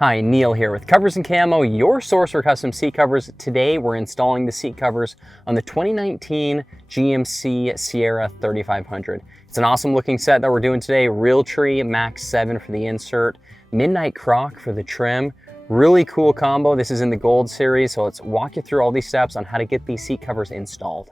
Hi, Neil here with Covers Camo, your source for custom seat covers. Today we're installing the seat covers on the 2019 GMC Sierra 3500. It's an awesome looking set that we're doing today. Realtree Max 7 for the insert, Midnight Croc for the trim. Really cool combo. This is in the gold series, so let's walk you through all these steps on how to get these seat covers installed.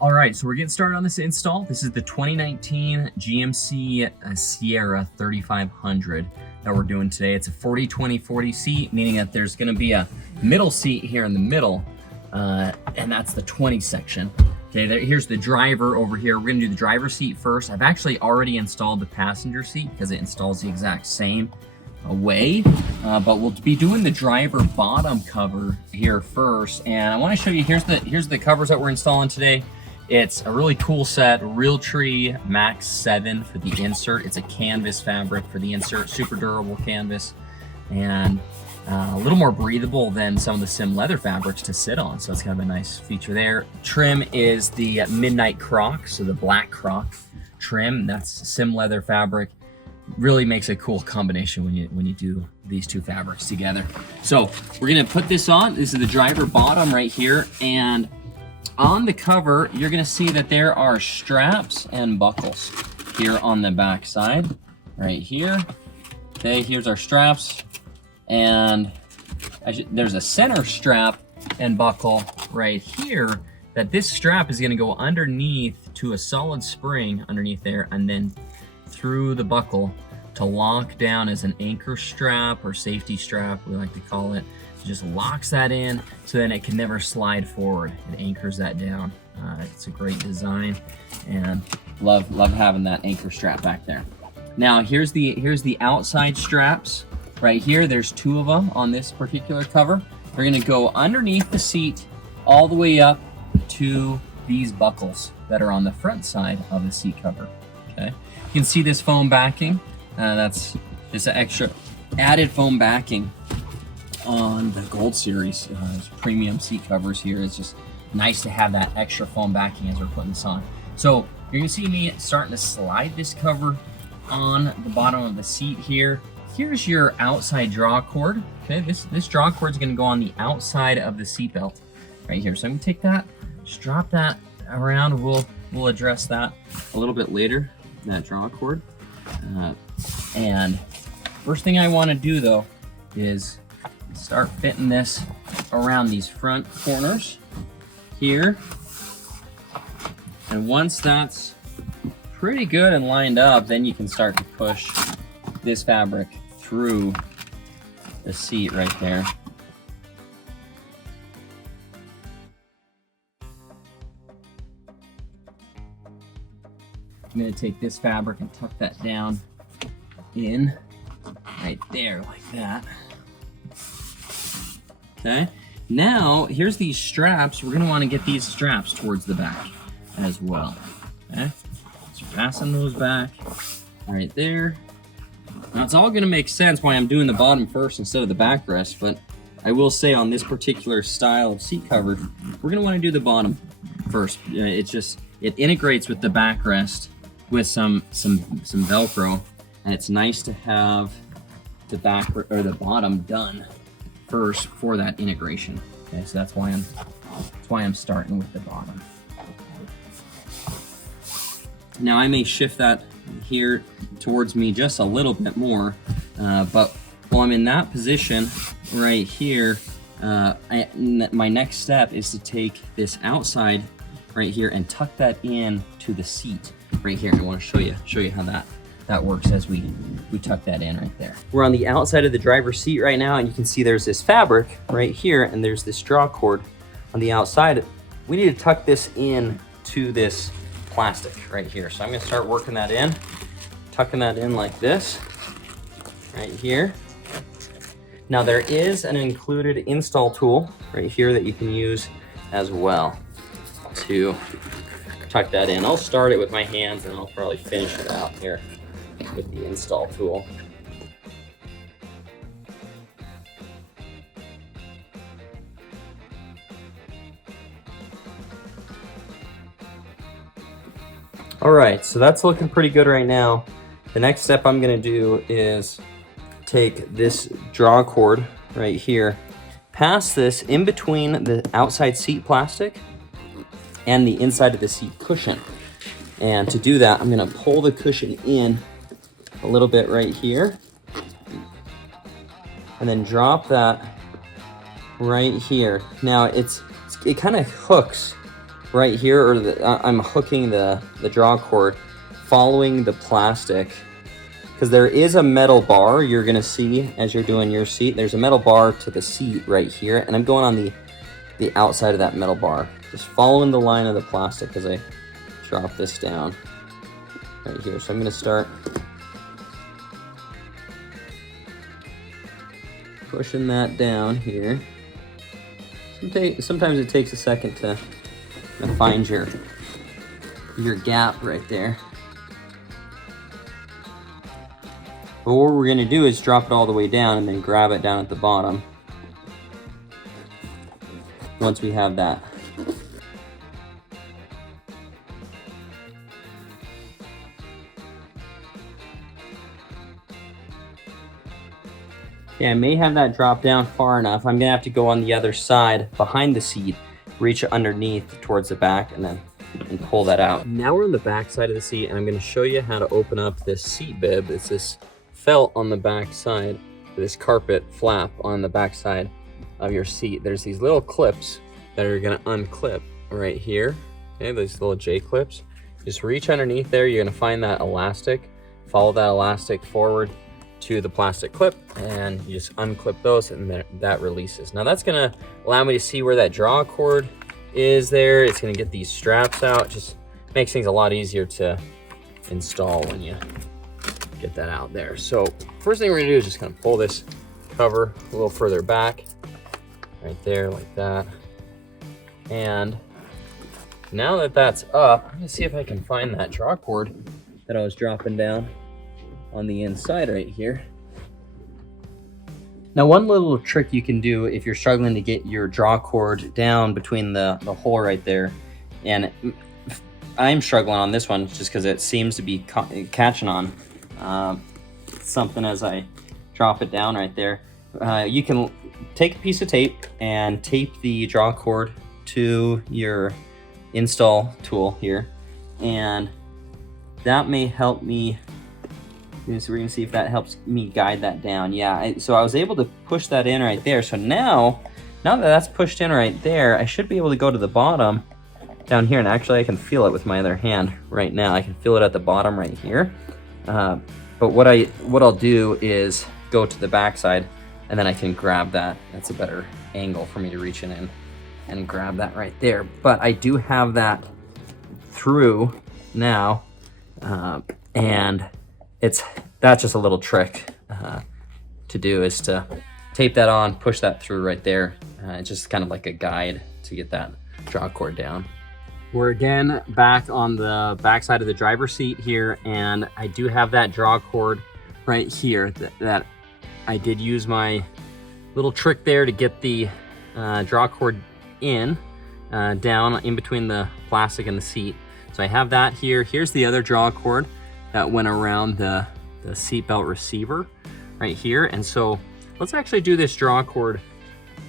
All right, so we're getting started on this install. This is the 2019 GMC Sierra 3500 that we're doing today. It's a 40-20-40 seat, meaning that there's gonna be a middle seat here in the middle, and that's the 20 section. Okay, here's the driver over here. We're gonna do the driver seat first. I've actually already installed the passenger seat because it installs the exact same way, but we'll be doing the driver bottom cover here first. And I wanna show you, here's the covers that we're installing today. It's a really cool set, Realtree Max 7 for the insert. It's a canvas fabric for the insert, super durable canvas, and a little more breathable than some of the sim leather fabrics to sit on, so it's kind of a nice feature there. Trim is the Midnight Croc, so the black croc trim. That's sim leather fabric. Really makes a cool combination when you do these two fabrics together. So we're gonna put this on. This is the driver bottom right here, and on the cover, you're gonna see that there are straps and buckles here on the back side, right here. Okay, here's our straps, and there's a center strap and buckle right here that this strap is gonna go underneath to a solid spring underneath there, and then through the buckle to lock down as an anchor strap or safety strap, we like to call it. It just locks that in so then it can never slide forward. It anchors that down. It's a great design, and love having that anchor strap back there. Now here's the outside straps right here. There's two of them on this particular cover. They're gonna go underneath the seat all the way up to these buckles that are on the front side of the seat cover. Okay, you can see this foam backing. That's just an extra added foam backing on the gold series premium seat covers here. It's just nice to have that extra foam backing as we're putting this on. So you're gonna see me starting to slide this cover on the bottom of the seat here. Here's your outside draw cord. Okay, this draw cord is gonna go on the outside of the seat belt right here. So I'm gonna take that, just drop that around. We'll address that a little bit later, that draw cord. And first thing I want to do though is start fitting this around these front corners here. And once that's pretty good and lined up, then you can start to push this fabric through the seat right there. I'm going to take this fabric and tuck that down in right there like that. Okay, now here's these straps. We're going to want to get these straps towards the back as well. Okay, so fasten those back right there. Now it's all going to make sense why I'm doing the bottom first instead of the backrest, but I will say on this particular style of seat cover, we're going to want to do the bottom first. It integrates with the backrest with some Velcro, and it's nice to have the back or the bottom done first for that integration. Okay, so that's why I'm starting with the bottom. Now I may shift that here towards me just a little bit more, but while I'm in that position right here, my next step is to take this outside right here and tuck that in to the seat right here. I want to show you how that works as we tuck that in right there. We're on the outside of the driver's seat right now, and you can see there's this fabric right here, and there's this draw cord on the outside. We need to tuck this in to this plastic right here. So I'm going to start working that in, tucking that in like this right here. Now there is an included install tool right here that you can use as well to tuck that in. I'll start it with my hands, and I'll probably finish it out here with the install tool. All right, so that's looking pretty good right now. The next step I'm gonna do is take this draw cord right here, pass this in between the outside seat plastic and the inside of the seat cushion. And to do that, I'm gonna pull the cushion in a little bit right here and then drop that right here. Now it kind of hooks right here, or I'm hooking the draw cord following the plastic, because there is a metal bar you're gonna see as you're doing your seat. There's a metal bar to the seat right here, and I'm going on the outside of that metal bar, just following the line of the plastic as I drop this down right here. So I'm gonna start pushing that down here. Sometimes it takes a second to find your gap right there. But what we're gonna do is drop it all the way down and then grab it down at the bottom once we have that. Okay, I may have that drop down far enough. I'm gonna have to go on the other side behind the seat, reach underneath towards the back, and pull that out. Now we're on the back side of the seat, and I'm gonna show you how to open up this seat bib. It's this felt on the back side, this carpet flap on the back side of your seat. There's these little clips that are gonna unclip right here. Okay, these little J clips. Just reach underneath there. You're gonna find that elastic. Follow that elastic forward to the plastic clip, and you just unclip those, and that releases. Now that's gonna allow me to see where that draw cord is there. It's gonna get these straps out. Just makes things a lot easier to install when you get that out there. So first thing we're gonna do is just kind of pull this cover a little further back, right there, like that. And now that that's up, I'm gonna see if I can find that draw cord that I was dropping down on the inside right here. Now, one little trick you can do if you're struggling to get your draw cord down between the hole right there, and I'm struggling on this one just because it seems to be catching on something as I drop it down right there. You can take a piece of tape and tape the draw cord to your install tool here, and that may help me. So we're gonna see if that helps me guide that down. Yeah, so I was able to push that in right there. So now that that's pushed in right there, I should be able to go to the bottom down here, and actually I can feel it with my other hand right now. I can feel it at the bottom right here. But what I'll do is go to the back side, and then I can grab that. That's a better angle for me to reach in and grab that right there. But I do have that through now, and that's just a little trick to do, is to tape that on, push that through right there. It's just kind of like a guide to get that draw cord down. We're again back on the back side of the driver's seat here, and I do have that draw cord right here that I did use my little trick there to get the draw cord in, down in between the plastic and the seat. So I have that here. Here's the other draw cord that went around the seatbelt receiver right here. And so let's actually do this draw cord.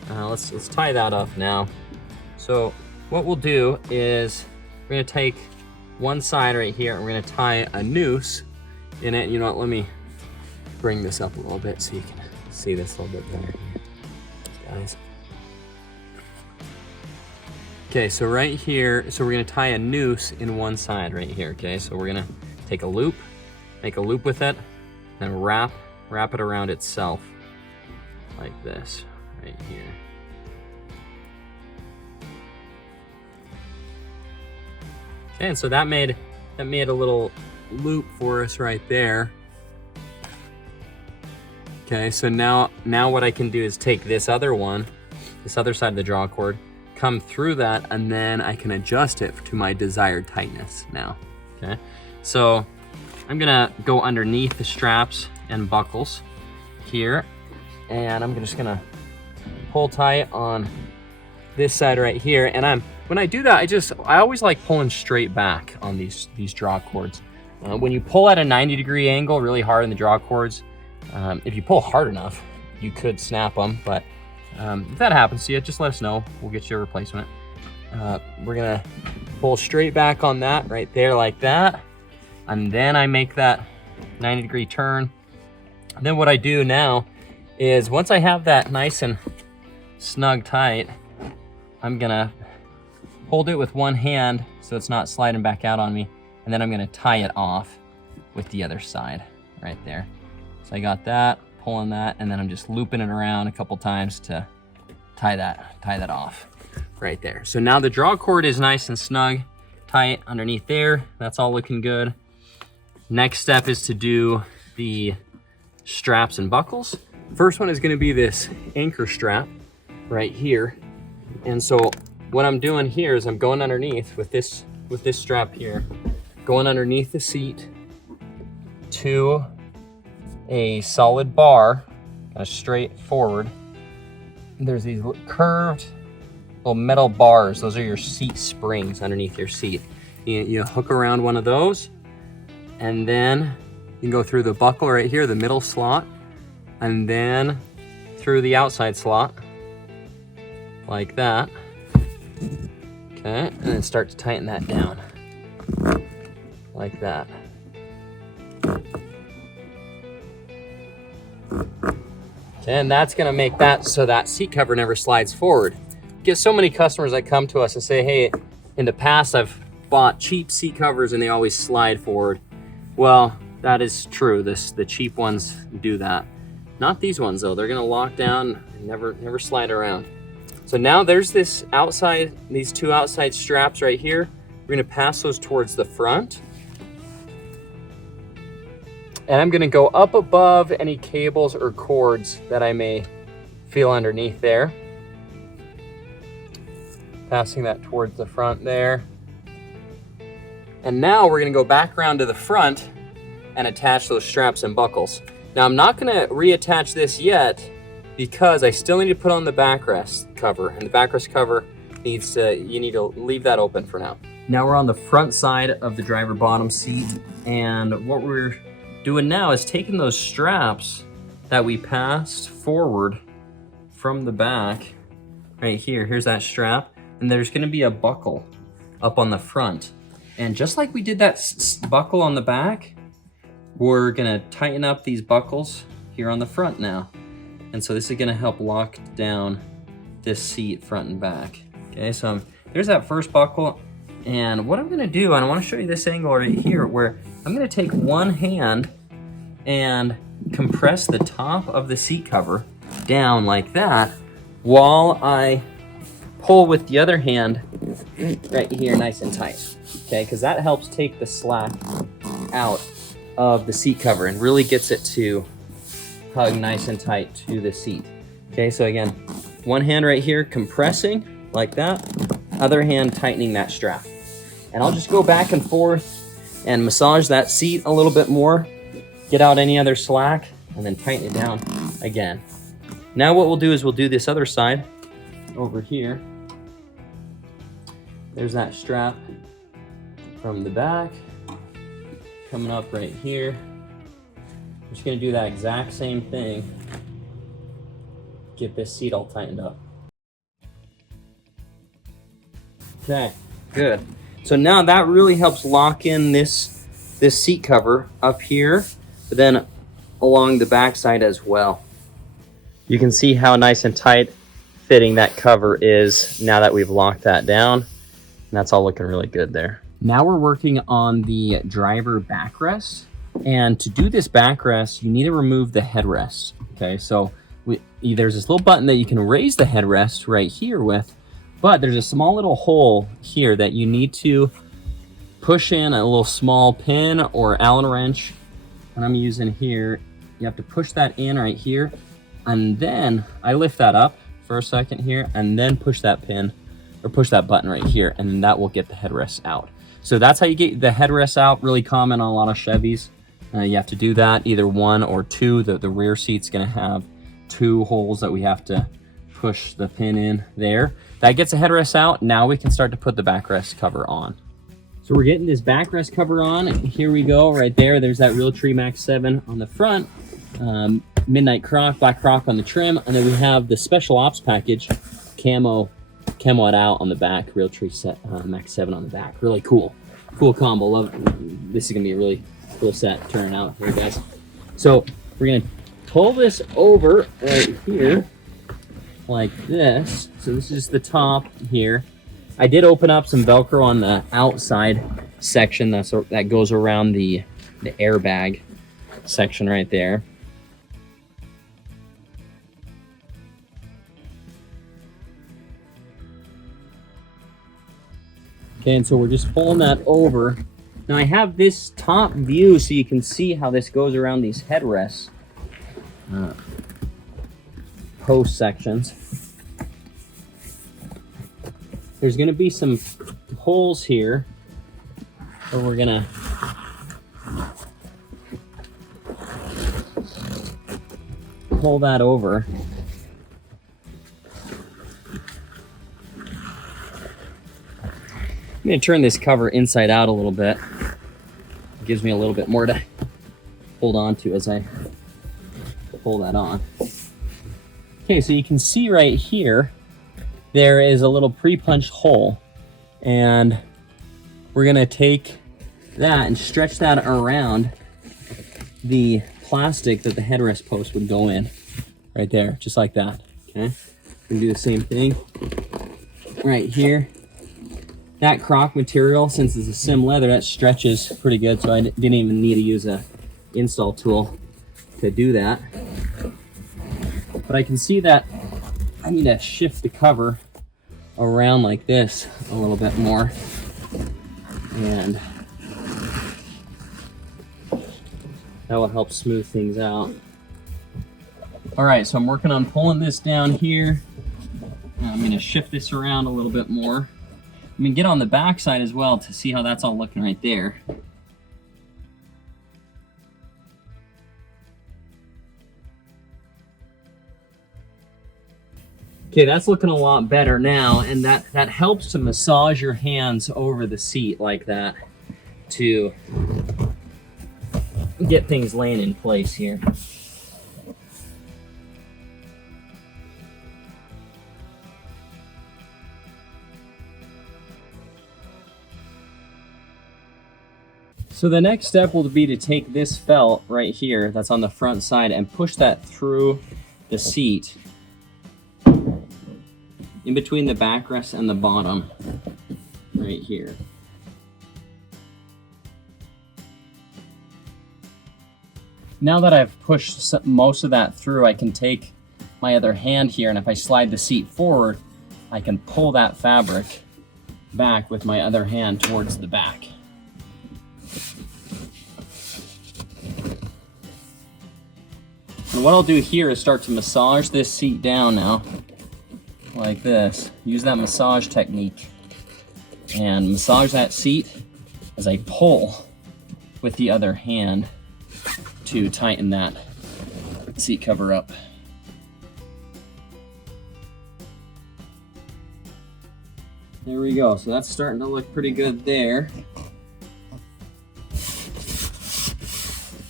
Let's tie that up now. So what we'll do is we're gonna take one side right here, and we're gonna tie a noose in it. You know what, let me bring this up a little bit so you can see this a little bit better here, guys. Okay, so right here, so we're gonna tie a noose in one side right here, okay? So we're gonna take a loop, make a loop with it, and wrap it around itself like this right here. Okay, and so that made a little loop for us right there. Okay, so now what I can do is take this other side of the draw cord, come through that, and then I can adjust it to my desired tightness now. Okay. So I'm gonna go underneath the straps and buckles here, and I'm just gonna pull tight on this side right here, and when I do that, I always like pulling straight back on these draw cords. When you pull at a 90-degree angle really hard in the draw cords, if you pull hard enough, you could snap them, but if that happens to you, just let us know. We'll get you a replacement. We're gonna pull straight back on that right there like that. And then I make that 90-degree turn. And then what I do now is once I have that nice and snug tight, I'm gonna hold it with one hand so it's not sliding back out on me. And then I'm gonna tie it off with the other side right there. So I got that, pulling that, and then I'm just looping it around a couple times to tie that off right there. So now the draw cord is nice and snug, tight underneath there. That's all looking good. Next step is to do the straps and buckles. First one is gonna be this anchor strap right here. And so what I'm doing here is I'm going underneath with this strap here, going underneath the seat to a solid bar, straight forward. There's these curved little metal bars. Those are your seat springs underneath your seat. You hook around one of those, and then you can go through the buckle right here, the middle slot, and then through the outside slot, like that. Okay, and then start to tighten that down, like that. And that's gonna make that so that seat cover never slides forward. Get so many customers that come to us and say, hey, in the past I've bought cheap seat covers and they always slide forward. Well, that is true. The cheap ones do that. Not these ones though. They're gonna lock down and never slide around. So now there's this outside, these two outside straps right here. We're gonna pass those towards the front. And I'm gonna go up above any cables or cords that I may feel underneath there. Passing that towards the front there. And now we're gonna go back around to the front and attach those straps and buckles. Now I'm not gonna reattach this yet because I still need to put on the backrest cover, and the backrest cover you need to leave that open for now. Now we're on the front side of the driver bottom seat, and what we're doing now is taking those straps that we passed forward from the back right here. Here's that strap, and there's gonna be a buckle up on the front. And just like we did that buckle on the back, we're gonna tighten up these buckles here on the front now. And so this is gonna help lock down this seat front and back. Okay, so there's that first buckle. And what I'm gonna do, and I wanna show you this angle right here, where I'm gonna take one hand and compress the top of the seat cover down like that while I pull with the other hand right here nice and tight. Okay, because that helps take the slack out of the seat cover and really gets it to hug nice and tight to the seat. Okay, so again, one hand right here compressing like that, other hand tightening that strap. And I'll just go back and forth and massage that seat a little bit more, get out any other slack, and then tighten it down again. Now what we'll do is we'll do this other side over here. There's that strap from the back, coming up right here. I'm just gonna do that exact same thing. Get this seat all tightened up. Okay, good. So now that really helps lock in this seat cover up here, but then along the back side as well. You can see how nice and tight fitting that cover is now that we've locked that down. And that's all looking really good there. Now we're working on the driver backrest. And to do this backrest, you need to remove the headrest. Okay, so there's this little button that you can raise the headrest right here with, but there's a small little hole here that you need to push in a little small pin or Allen wrench. What I'm using here, you have to push that in right here. And then I lift that up for a second here and then push that pin or push that button right here, and then that will get the headrest out. So that's how you get the headrest out. Really common on a lot of Chevys. You have to do that, either one or two. The rear seat's gonna have two holes that we have to push the pin in there. that gets the headrest out. Now we can start to put the backrest cover on. So we're getting this backrest cover on. Here we go, right there. There's that Realtree Max 7 on the front, Midnight Croc, Black Croc on the trim, and then we have the Special Ops package, camo it out on the back, Realtree Max 7 on the back. Really cool combo. Love it. This is gonna be a really cool set turning out here, guys. So we're gonna pull this over right here like this. So this is the top here. I did open up some Velcro on the outside section that goes around the airbag section right there. Okay, and so we're just pulling that over. Now I have this top view so you can see how this goes around these headrests, post sections. There's gonna be some holes here where we're gonna pull that over. I'm gonna turn this cover inside out a little bit. It gives me a little bit more to hold on to as I pull that on. Okay, so you can see right here, there is a little pre-punched hole, and we're gonna take that and stretch that around the plastic that the headrest post would go in, right there, just like that. Okay, we're gonna do the same thing right here. That Croc material, since it's a sim leather, that stretches pretty good, so I didn't even need to use a install tool to do that. But I can see that I need to shift the cover around like this a little bit more, and that will help smooth things out. All right, so I'm working on pulling this down here. I'm gonna shift this around a little bit more. I'm gonna get on the back side as well to see how that's all looking right there. Okay, that's looking a lot better now, and that helps to massage your hands over the seat like that to get things laying in place here. So the next step will be to take this felt right here that's on the front side and push that through the seat in between the backrest and the bottom right here. Now that I've pushed most of that through, I can take my other hand here, and if I slide the seat forward, I can pull that fabric back with my other hand towards the back. And what I'll do here is start to massage this seat down now, like this. Use that massage technique and massage that seat as I pull with the other hand to tighten that seat cover up. There we go. So that's starting to look pretty good there.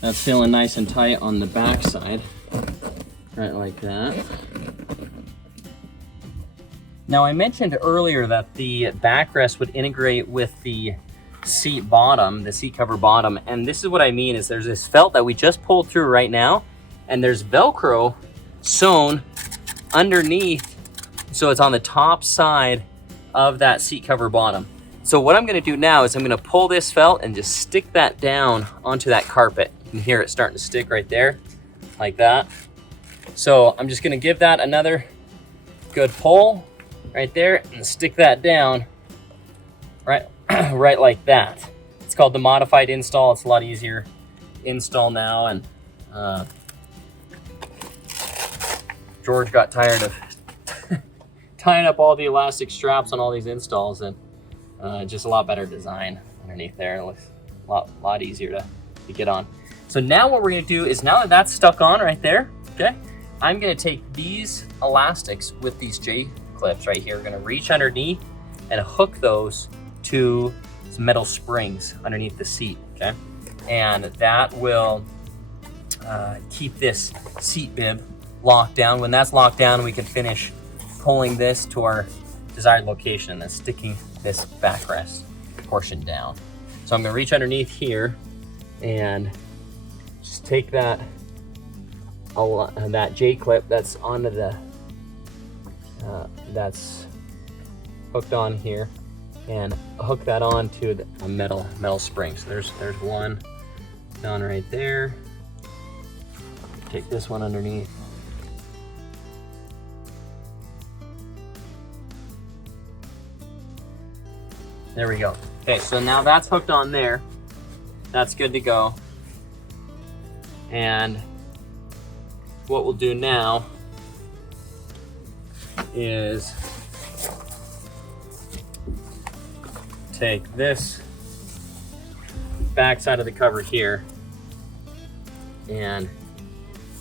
That's feeling nice and tight on the back side, right like that. Now I mentioned earlier that the backrest would integrate with the seat bottom, the seat cover bottom, and this is what I mean is there's this felt that we just pulled through right now, and there's Velcro sewn underneath, so it's on the top side of that seat cover bottom. So what I'm gonna do now is I'm gonna pull this felt and just stick that down onto that carpet. You can hear it starting to stick right there, like that. So I'm just gonna give that another good pull right there and stick that down right, right like that. It's called the modified install. It's a lot easier install now, and George got tired of tying up all the elastic straps on all these installs, and just a lot better design underneath there. It looks a lot easier to get on. So now what we're gonna do is, now that that's stuck on right there, okay, I'm gonna take these elastics with these J clips right here. We're gonna reach underneath and hook those to some metal springs underneath the seat, okay? And that will keep this seat bib locked down. When that's locked down, we can finish pulling this to our desired location and then sticking this backrest portion down. So I'm gonna reach underneath here and just take that J-clip that's onto the, that's hooked on here, and hook that onto a metal spring. So there's one down right there. Take this one underneath. There we go. Okay, so now that's hooked on there. That's good to go. And what we'll do now is take this back side of the cover here and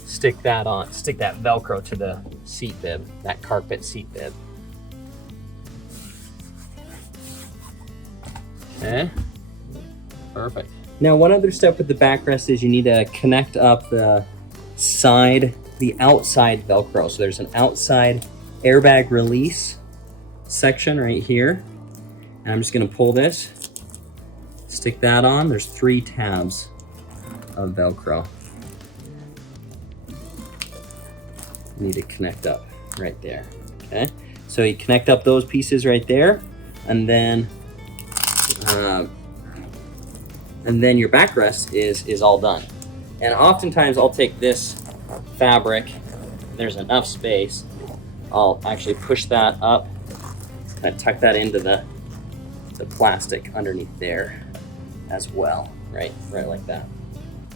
stick that Velcro to the seat bib, that carpet seat bib. Okay, perfect. Now, one other step with the backrest is you need to connect up the outside Velcro. So there's an outside airbag release section right here. And I'm just gonna pull this, stick that on. There's 3 tabs of Velcro. You need to connect up right there, okay? So you connect up those pieces right there, and then your backrest is all done. And oftentimes I'll take this fabric, there's enough space, I'll actually push that up, kind of tuck that into the plastic underneath there as well, right like that.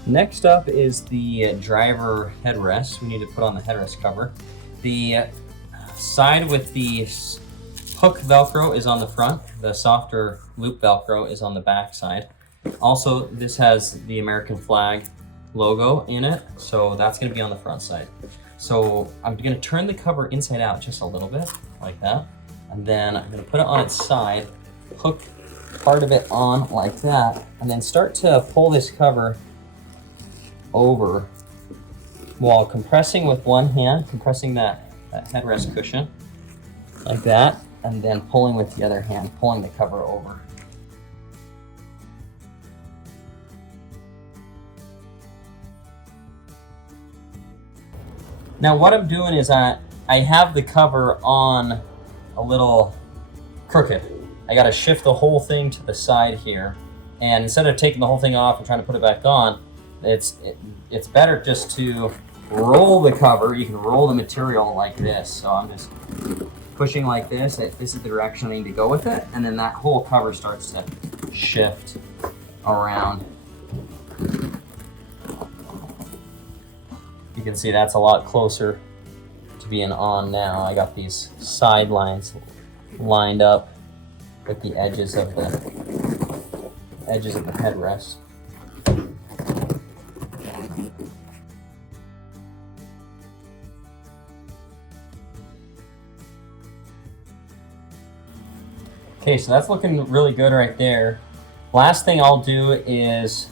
Next up is the driver headrest. We need to put on the headrest cover. The side with the hook Velcro is on the front. The softer loop Velcro is on the back side. Also, this has the American flag logo in it, so that's gonna be on the front side. So I'm gonna turn the cover inside out just a little bit, like that. And then I'm gonna put it on its side, hook part of it on like that, and then start to pull this cover over while compressing with one hand, compressing that headrest cushion like that, and then pulling with the other hand, pulling the cover over. Now what I'm doing is I have the cover on a little crooked. I gotta shift the whole thing to the side here. And instead of taking the whole thing off and trying to put it back on, it's better just to roll the cover. You can roll the material like this. So I'm just pushing like this. This is the direction I need to go with it. And then that whole cover starts to shift around. You can see that's a lot closer to being on now. I got these side lines lined up with the edges of the headrest. Okay, so that's looking really good right there. Last thing I'll do is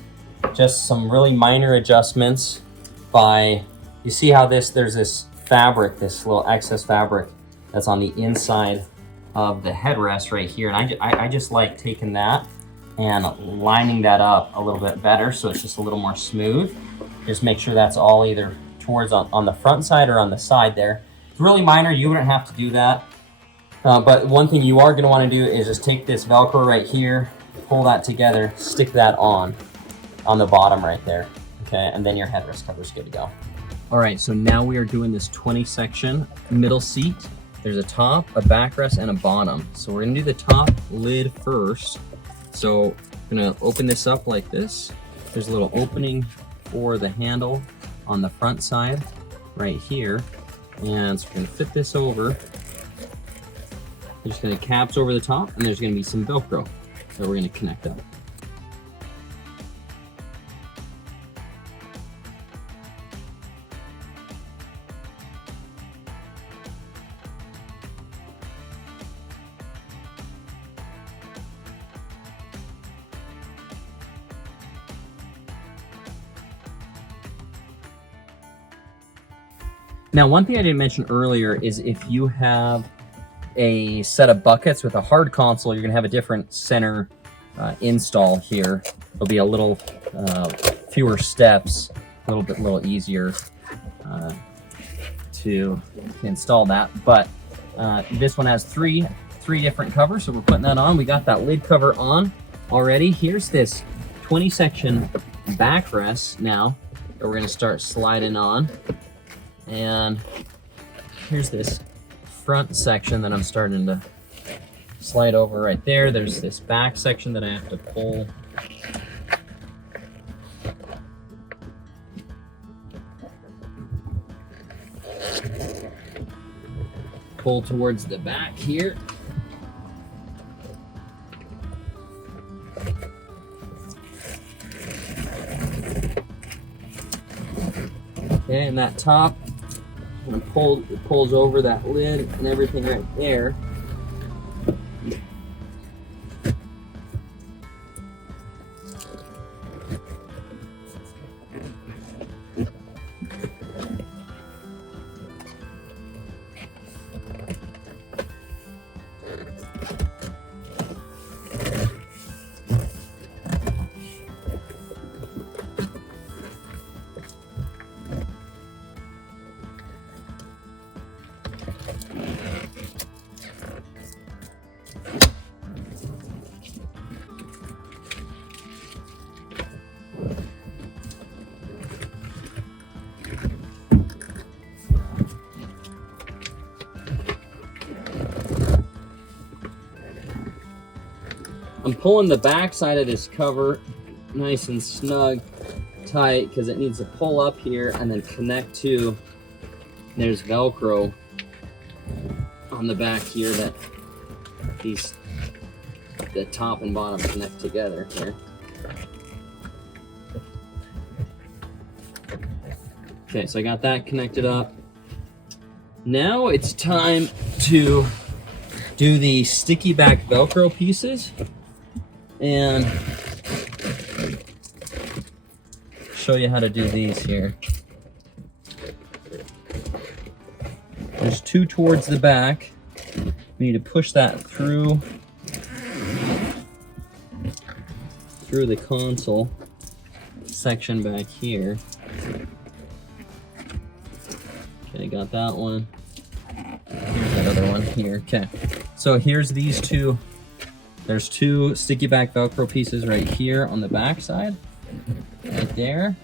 just some really minor adjustments by, you see how there's this fabric, this little excess fabric that's on the inside of the headrest right here. And I just like taking that and lining that up a little bit better so it's just a little more smooth. Just make sure that's all either towards on the front side or on the side there. It's really minor, you wouldn't have to do that. But one thing you are going to want to do is just take this Velcro right here, pull that together, stick that on the bottom right there, okay? And then your headrest cover is good to go. All right, so now we are doing this 20 section middle seat. There's a top, a backrest, and a bottom. So we're gonna do the top lid first. So I'm gonna open this up like this. There's a little opening for the handle on the front side right here. And so we're gonna fit this over. We're just gonna caps over the top, and there's gonna be some Velcro that we're gonna connect up. Now, one thing I didn't mention earlier is if you have a set of buckets with a hard console, you're gonna have a different center install here. It'll be a little fewer steps, a little easier to install that. But this one has three different covers, so we're putting that on. We got that lid cover on already. Here's this 20 section backrest now that we're gonna start sliding on. And here's this front section that I'm starting to slide over right there. There's this back section that I have to pull towards the back here. Okay, and that top, it pulls over that lid and everything right there. I'm pulling the back side of this cover nice and snug, tight, because it needs to pull up here and then connect to, there's Velcro on the back here that the top and bottom connect together here. Okay, so I got that connected up. Now it's time to do the sticky back Velcro pieces and show you how to do these here. There's two towards the back. We need to push that through the console section back here. Okay, got that one. Here's that other one here. Okay, so here's these two. There's two sticky back Velcro pieces right here on the back side, right there.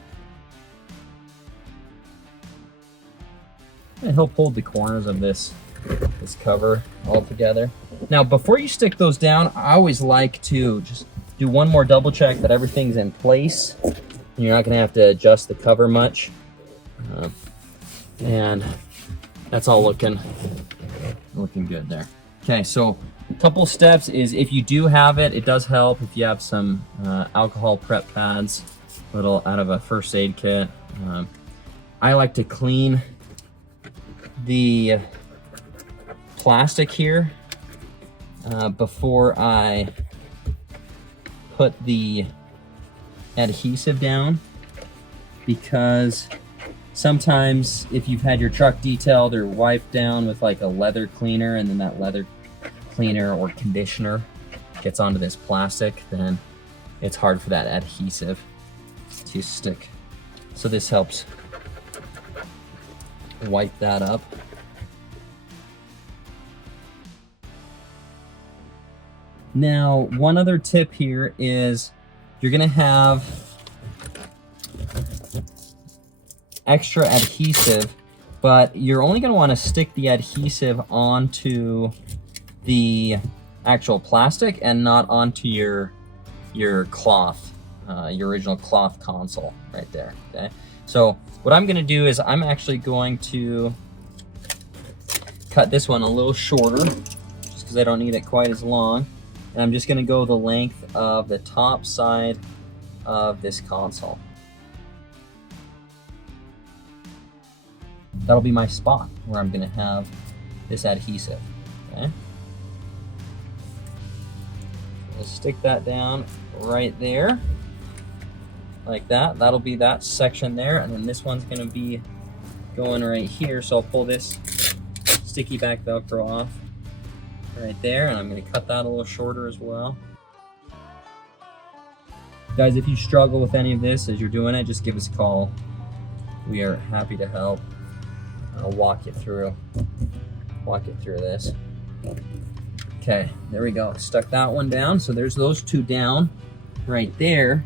And he'll hold the corners of this cover all together. Now, before you stick those down, I always like to just do one more double check that everything's in place. You're not gonna have to adjust the cover much. And that's all looking good there. Okay, so a couple steps is if you do have it, it does help if you have some alcohol prep pads, little out of a first aid kit. I like to clean the plastic here before I put the adhesive down, because sometimes if you've had your truck detailed or wiped down with like a leather cleaner and then that leather cleaner or conditioner gets onto this plastic, then it's hard for that adhesive to stick. So this helps wipe that up. Now, one other tip here is you're gonna have extra adhesive, but you're only gonna wanna stick the adhesive onto the actual plastic and not onto your cloth, your original cloth console right there, okay? So what I'm gonna do is I'm actually going to cut this one a little shorter just because I don't need it quite as long. And I'm just gonna go the length of the top side of this console. That'll be my spot where I'm gonna have this adhesive, okay? Just stick that down right there, like that. That'll be that section there, and then this one's gonna be going right here. So I'll pull this sticky back Velcro off right there, and I'm going to cut that a little shorter as well. Guys, if you struggle with any of this as you're doing it, just give us a call. We are happy to help. I'll walk you through this. Okay, there we go. Stuck that one down. So there's those two down right there.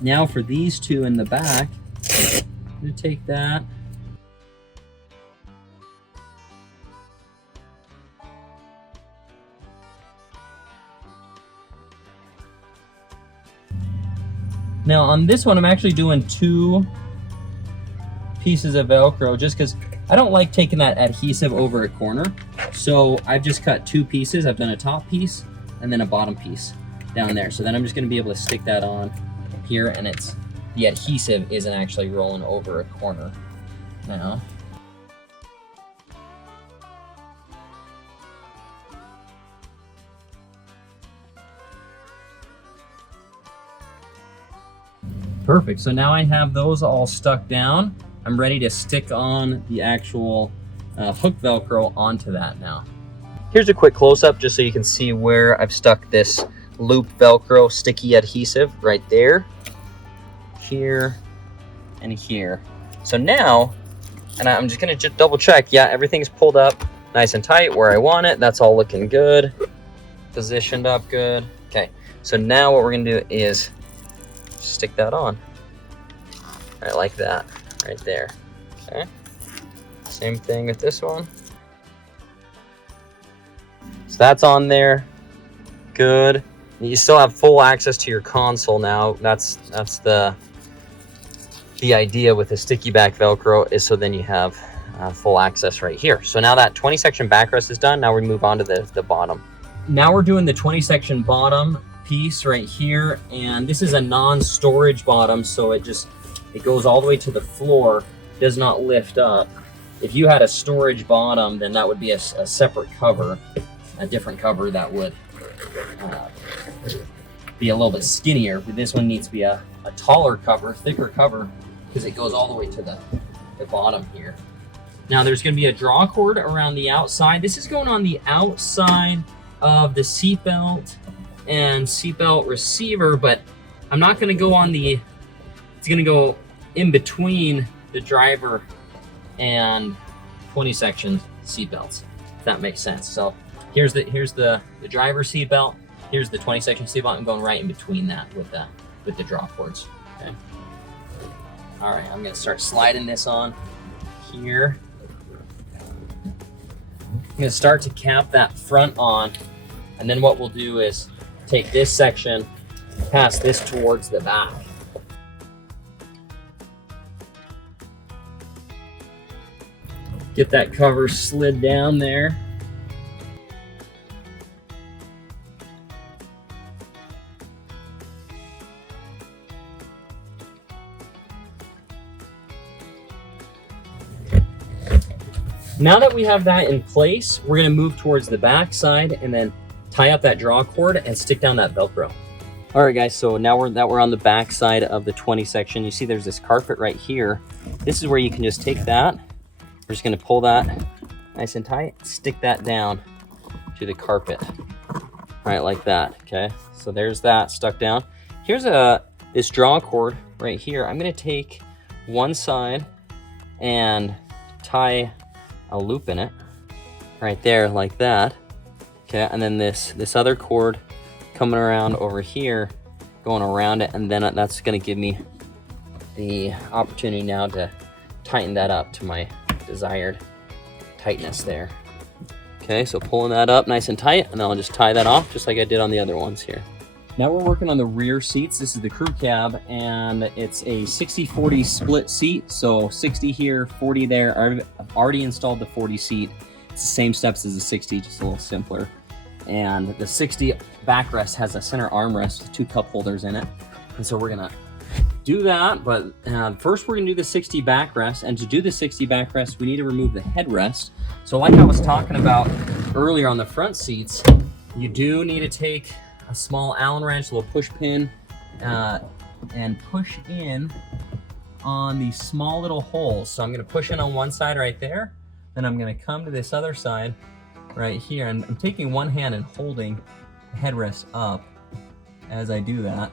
Now for these two in the back, I'm gonna take that. Now on this one, I'm actually doing 2 pieces of Velcro just because I don't like taking that adhesive over a corner. So I've just cut 2 pieces. I've done a top piece and then a bottom piece down there. So then I'm just gonna be able to stick that on here, and the adhesive isn't actually rolling over a corner now. Perfect, so now I have those all stuck down. I'm ready to stick on the actual hook Velcro onto that now. Here's a quick close-up just so you can see where I've stuck this loop Velcro sticky adhesive right there, here, and here. So now, and I'm just gonna double check, yeah, everything's pulled up nice and tight where I want it. That's all looking good, positioned up good. Okay, so now what we're gonna do is stick that on. I like that right there. Okay, same thing with this one. So that's on there, good. You still have full access to your console now. That's the idea with the sticky back Velcro, is so then you have full access right here. So now that 20 section backrest is done, now we move on to the bottom. Now we're doing the 20 section bottom piece right here, and this is a non-storage bottom, so it goes all the way to the floor, does not lift up. If you had a storage bottom, then that would be a separate cover, a different cover that would be a little bit skinnier, but this one needs to be a taller cover, thicker cover, because it goes all the way to the bottom here. Now there's going to be a draw cord around the outside. This is going on the outside of the seatbelt and seatbelt receiver, but I'm not going to go on it's going to go in between the driver and 20 section seatbelts, if that makes sense. So here's the driver seatbelt, here's the 20 section seatbelt. I'm going right in between that with the draw cords. Okay. All right, I'm going to start sliding this on here. I'm going to start to cap that front on, and then what we'll do is take this section, pass this towards the back. Get that cover slid down there. Now that we have that in place, we're going to move towards the back side and then tie up that draw cord and stick down that Velcro. All right, guys, so now we're on the back side of the 20 section. You see there's this carpet right here. This is where you can just take that. We're just going to pull that nice and tight, stick that down to the carpet, right, like that. Okay, so there's that stuck down. Here's this draw cord right here. I'm going to take one side and tie a loop in it right there like that. Okay, and then this other cord coming around over here, going around it, and then that's going to give me the opportunity now to tighten that up to my desired tightness there. Okay, so pulling that up nice and tight, and then I'll just tie that off just like I did on the other ones here. Now we're working on the rear seats. This is the crew cab, and it's a 60-40 split seat. So 60 here, 40 there. I've already installed the 40 seat. It's the same steps as the 60, just a little simpler. And the 60 backrest has a center armrest with 2 cup holders in it. And so we're gonna do that, but first we're gonna do the 60 backrest. And to do the 60 backrest, we need to remove the headrest. So like I was talking about earlier on the front seats, you do need to take a small Allen wrench, a little push pin, and push in on these small little holes. So I'm gonna push in on one side right there, then I'm gonna come to this other side right here, and I'm taking one hand and holding the headrest up as I do that.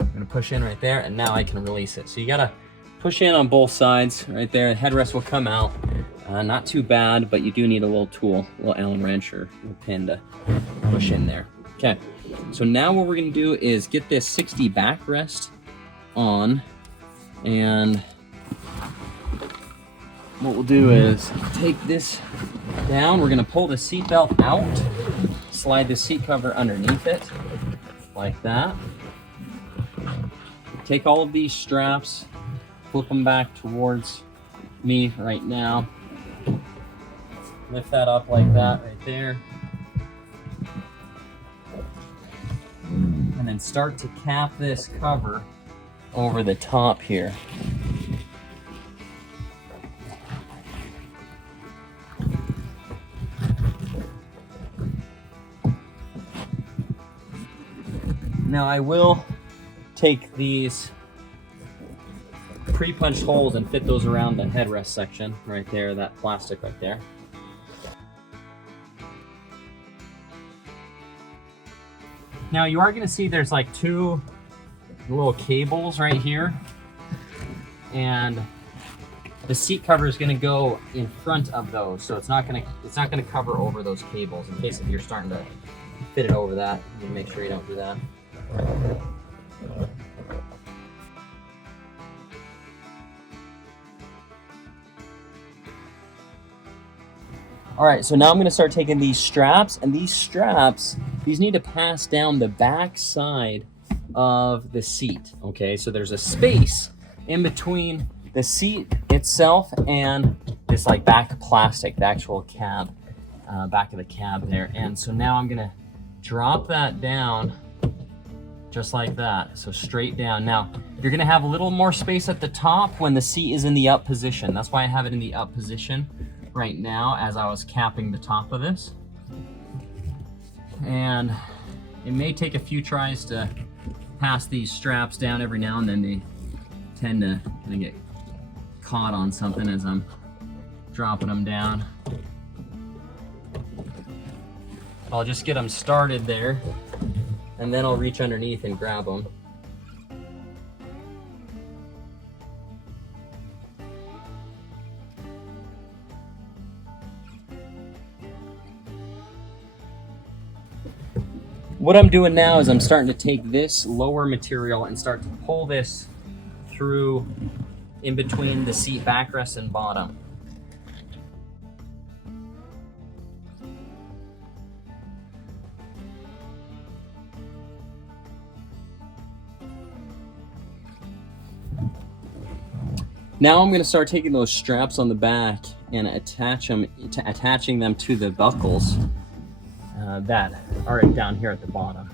I'm gonna push in right there, and now I can release it. So you gotta push in on both sides right there. The headrest will come out. Not too bad, but you do need a little tool, a little Allen wrench or a pin to push in there. Okay, so now what we're gonna do is get this 60 backrest on, and what we'll do is take this down. We're gonna pull the seat belt out, slide the seat cover underneath it, like that. Take all of these straps, flip them back towards me right now. Lift that up like that right there. And then start to cap this cover over the top here. Now I will take these pre-punched holes and fit those around the headrest section right there, that plastic right there. Now you are going to see there's like two little cables right here, and the seat cover is going to go in front of those, so it's not going to cover over those cables. In case if you're starting to fit it over that, you make sure you don't do that. All right, so now I'm gonna start taking these straps, and these need to pass down the back side of the seat, okay? So there's a space in between the seat itself and this like back plastic, the actual cab, back of the cab there. And so now I'm gonna drop that down just like that, so straight down. Now, you're gonna have a little more space at the top when the seat is in the up position. That's why I have it in the up position right now as I was capping the top of this. And it may take a few tries to pass these straps down. Every now and then they tend to kind of get caught on something as I'm dropping them down. I'll just get them started there, and then I'll reach underneath and grab them. What I'm doing now is I'm starting to take this lower material and start to pull this through in between the seat backrest and bottom. Now I'm going to start taking those straps on the back and attaching them to the buckles that are down here at the bottom.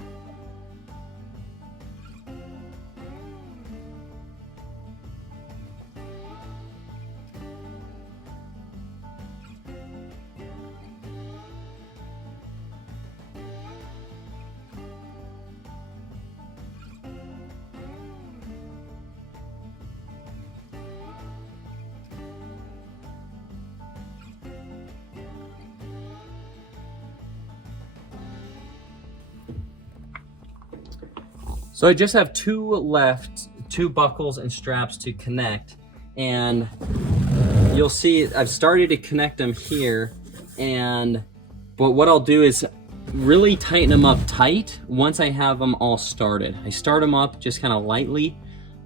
So I just have two left, two buckles and straps to connect, and you'll see I've started to connect them here, but what I'll do is really tighten them up tight once I have them all started. I start them up just kind of lightly,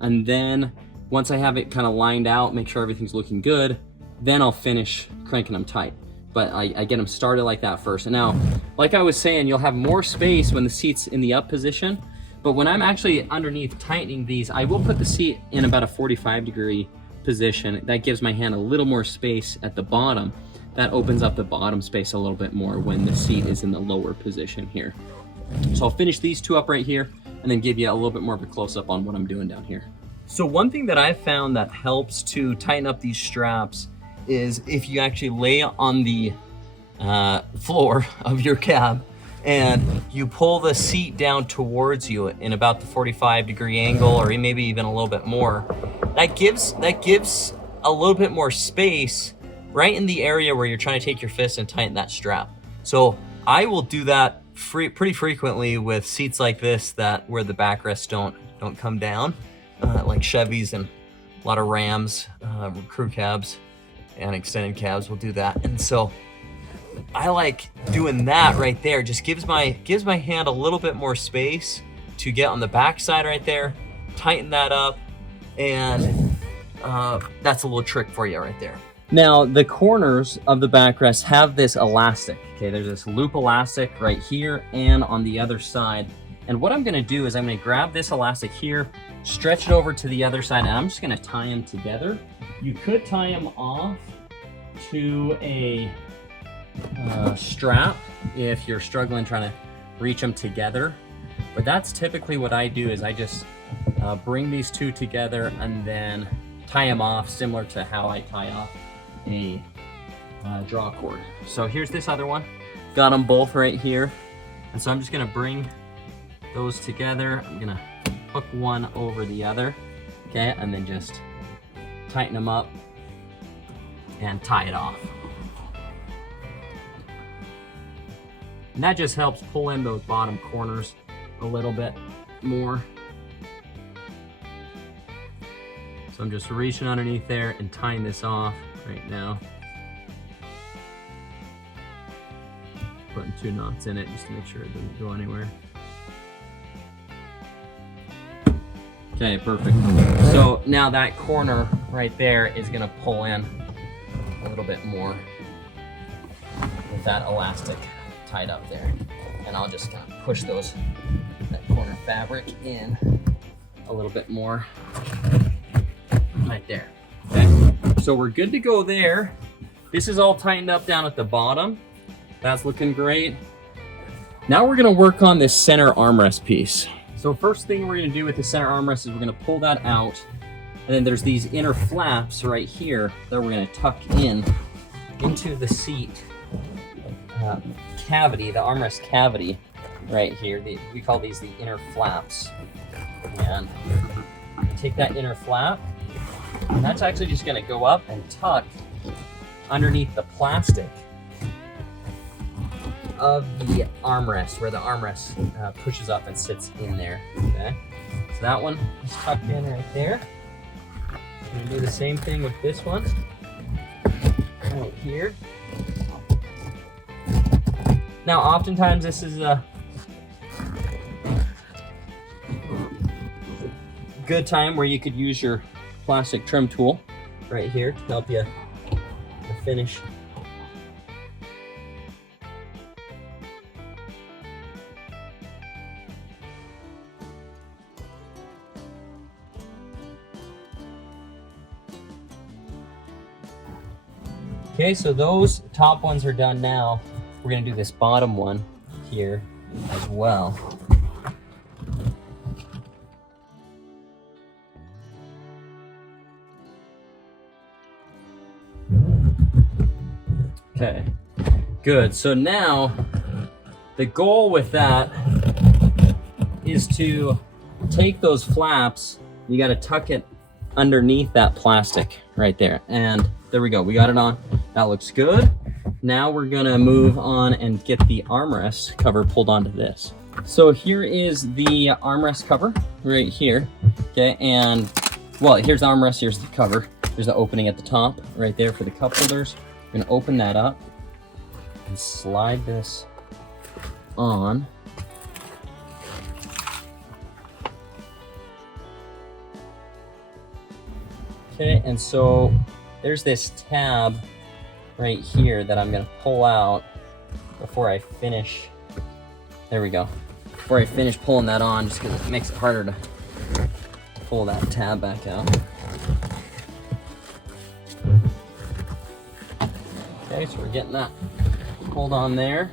and then once I have it kind of lined out, make sure everything's looking good, then I'll finish cranking them tight. But I get them started like that first. And now, like I was saying, you'll have more space when the seat's in the up position. But when I'm actually underneath tightening these, I will put the seat in about a 45-degree position. That gives my hand a little more space at the bottom. That opens up the bottom space a little bit more when the seat is in the lower position here. So I'll finish these two up right here and then give you a little bit more of a close-up on what I'm doing down here. So one thing that I've found that helps to tighten up these straps is if you actually lay on the floor of your cab and you pull the seat down towards you in about the 45-degree angle, or maybe even a little bit more, that gives a little bit more space right in the area where you're trying to take your fist and tighten that strap. So I will do that pretty frequently with seats like this, that where the backrests don't come down, like Chevys and a lot of Rams, crew cabs and extended cabs will do that. And so I like doing that right there. Just gives my hand a little bit more space to get on the back side right there, tighten that up, and that's a little trick for you right there. Now, the corners of the backrest have this elastic, okay? There's this loop elastic right here and on the other side. And what I'm gonna do is I'm gonna grab this elastic here, stretch it over to the other side, and I'm just gonna tie them together. You could tie them off to a strap if you're struggling trying to reach them together. But that's typically what I do, is I just bring these two together and then tie them off, similar to how I tie off a draw cord. So here's this other one. Got them both right here. And so I'm just gonna bring those together. I'm gonna hook one over the other, okay? And then just tighten them up and tie it off. And that just helps pull in those bottom corners a little bit more. So I'm just reaching underneath there and tying this off right now. Putting 2 knots in it just to make sure it doesn't go anywhere. Okay, perfect. So now that corner right there is gonna pull in a little bit more with that elastic tied up there. And I'll just push that corner fabric in a little bit more right there. Okay, so we're good to go there. This is all tightened up down at the bottom. That's looking great. Now we're gonna work on this center armrest piece. So first thing we're gonna do with the center armrest is we're gonna pull that out, and then there's these inner flaps right here that we're gonna tuck into the seat cavity, the armrest cavity right here. We call these the inner flaps. And take that inner flap, and that's actually just gonna go up and tuck underneath the plastic of the armrest, where the armrest pushes up and sits in there, okay? So that one is tucked in right there. I'm gonna do the same thing with this one, right here. Now, oftentimes this is a good time where you could use your plastic trim tool right here to help you finish. Okay, so those top ones are done now. We're gonna do this bottom one here as well. Okay, good. So now the goal with that is to take those flaps, you got to tuck it underneath that plastic right there. And there we go, we got it on. That looks good. Now we're gonna move on and get the armrest cover pulled onto this. So here is the armrest cover right here, okay? And well, here's the armrest, here's the cover. There's the opening at the top right there for the cup holders. We're gonna open that up and slide this on. Okay, and so there's this tab right here that I'm gonna pull out before I finish. There we go. Before I finish pulling that on, just because it makes it harder to pull that tab back out. Okay, so we're getting that pulled on there.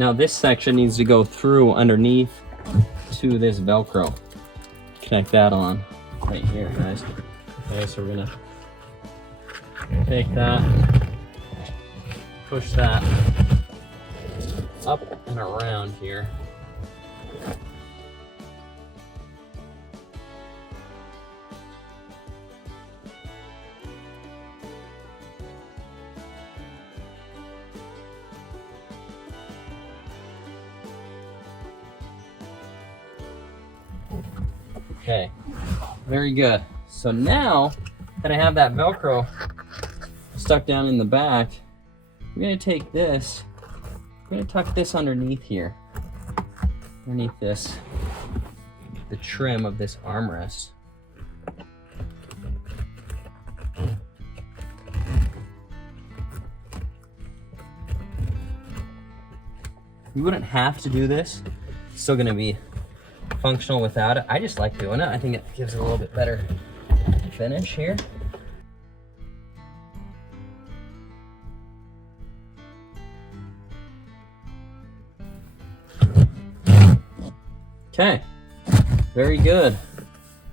Now this section needs to go through underneath to this Velcro. Connect that on right here, guys. Okay, so we're gonna take that, push that up and around here. Okay, very good. So now that I have that Velcro stuck down in the back, we're gonna take this, we're gonna tuck this underneath here, underneath this, the trim of this armrest. You wouldn't have to do this. It's still gonna be functional without it. I just like doing it. I think it gives it a little bit better finish here. Okay, very good.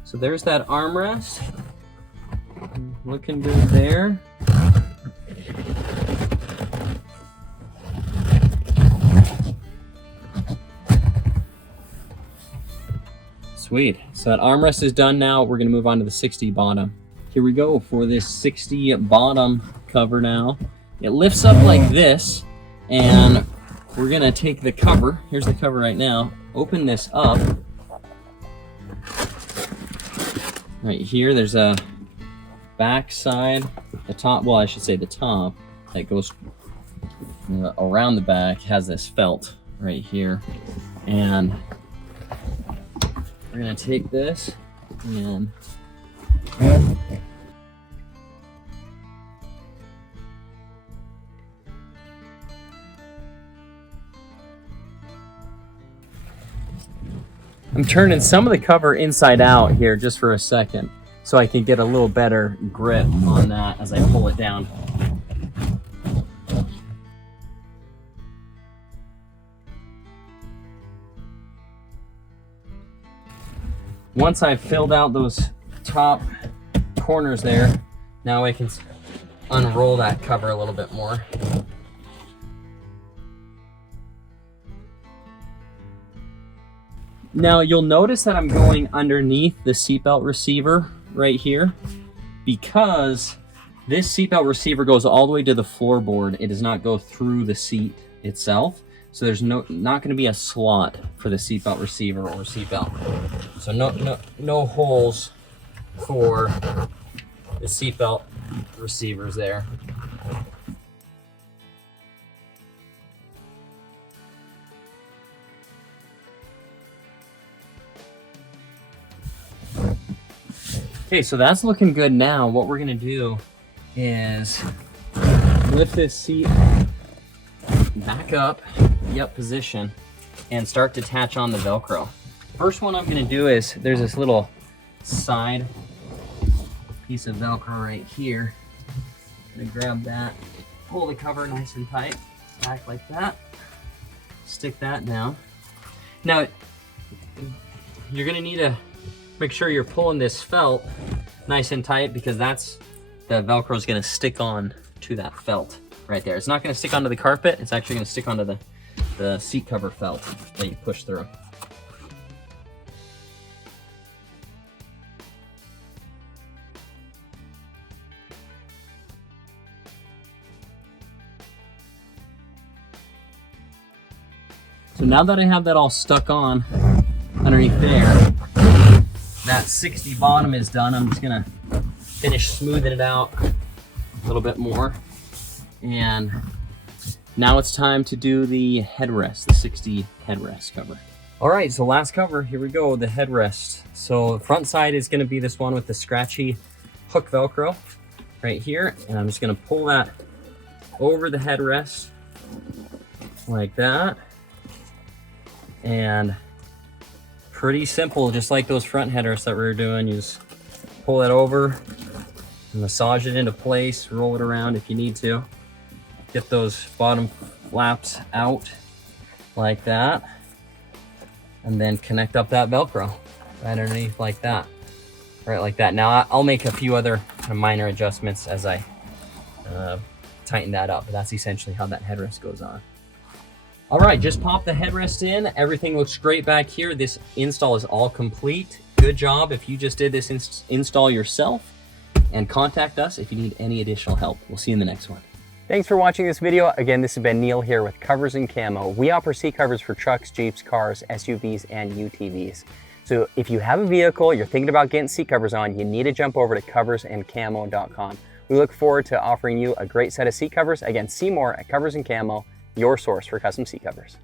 So there's that armrest. Looking good there. Sweet. So that armrest is done now. We're going to move on to the 60 bottom. Here we go for this 60 bottom cover now. It lifts up like this, and we're going to take the cover. Here's the cover right now. Open this up. Right here, there's a back side, the top, well, I should say the top, that goes around the back, has this felt right here. And we're gonna take this and I'm turning some of the cover inside out here just for a second so I can get a little better grip on that as I pull it down. Once I've filled out those top corners there, now I can unroll that cover a little bit more. Now you'll notice that I'm going underneath the seatbelt receiver right here because this seatbelt receiver goes all the way to the floorboard. It does not go through the seat itself. So there's not going to be a slot for the seatbelt receiver or seatbelt. So no holes for the seatbelt receivers there. Okay, so that's looking good now. What we're gonna do is lift this seat back up, position, and start to attach on the Velcro. First one I'm gonna do is, there's this little side piece of Velcro right here. I'm gonna grab that, pull the cover nice and tight, back like that, stick that down. Now, you're gonna need to make sure you're pulling this felt nice and tight because that's, the Velcro is gonna stick on to that felt right there. It's not gonna stick onto the carpet, it's actually gonna stick onto the seat cover felt that you push through. So now that I have that all stuck on underneath there, that 60 bottom is done. I'm just gonna finish smoothing it out a little bit more. And now it's time to do the headrest, the 60 headrest cover. All right, so last cover, here we go, the headrest. So the front side is gonna be this one with the scratchy hook Velcro right here. And I'm just gonna pull that over the headrest like that. And pretty simple, just like those front headrests that we were doing. You just pull it over, massage it into place, roll it around if you need to. Get those bottom flaps out. like that, and then connect up that Velcro right underneath like that, right like that. Now I'll make a few other kind of minor adjustments as I tighten that up, but that's essentially how that headrest goes on. All right, just pop the headrest in. Everything looks great back here. This install is all complete. Good job if you just did this install yourself, and contact us if you need any additional help. We'll see you in the next one. Thanks for watching this video. Again, this has been Neil here with Covers Camo. We offer seat covers for trucks, Jeeps, cars, SUVs, and UTVs. So if you have a vehicle, you're thinking about getting seat covers on, you need to jump over to coversandcamo.com. We look forward to offering you a great set of seat covers. Again, see more at Covers Camo, your source for custom seat covers.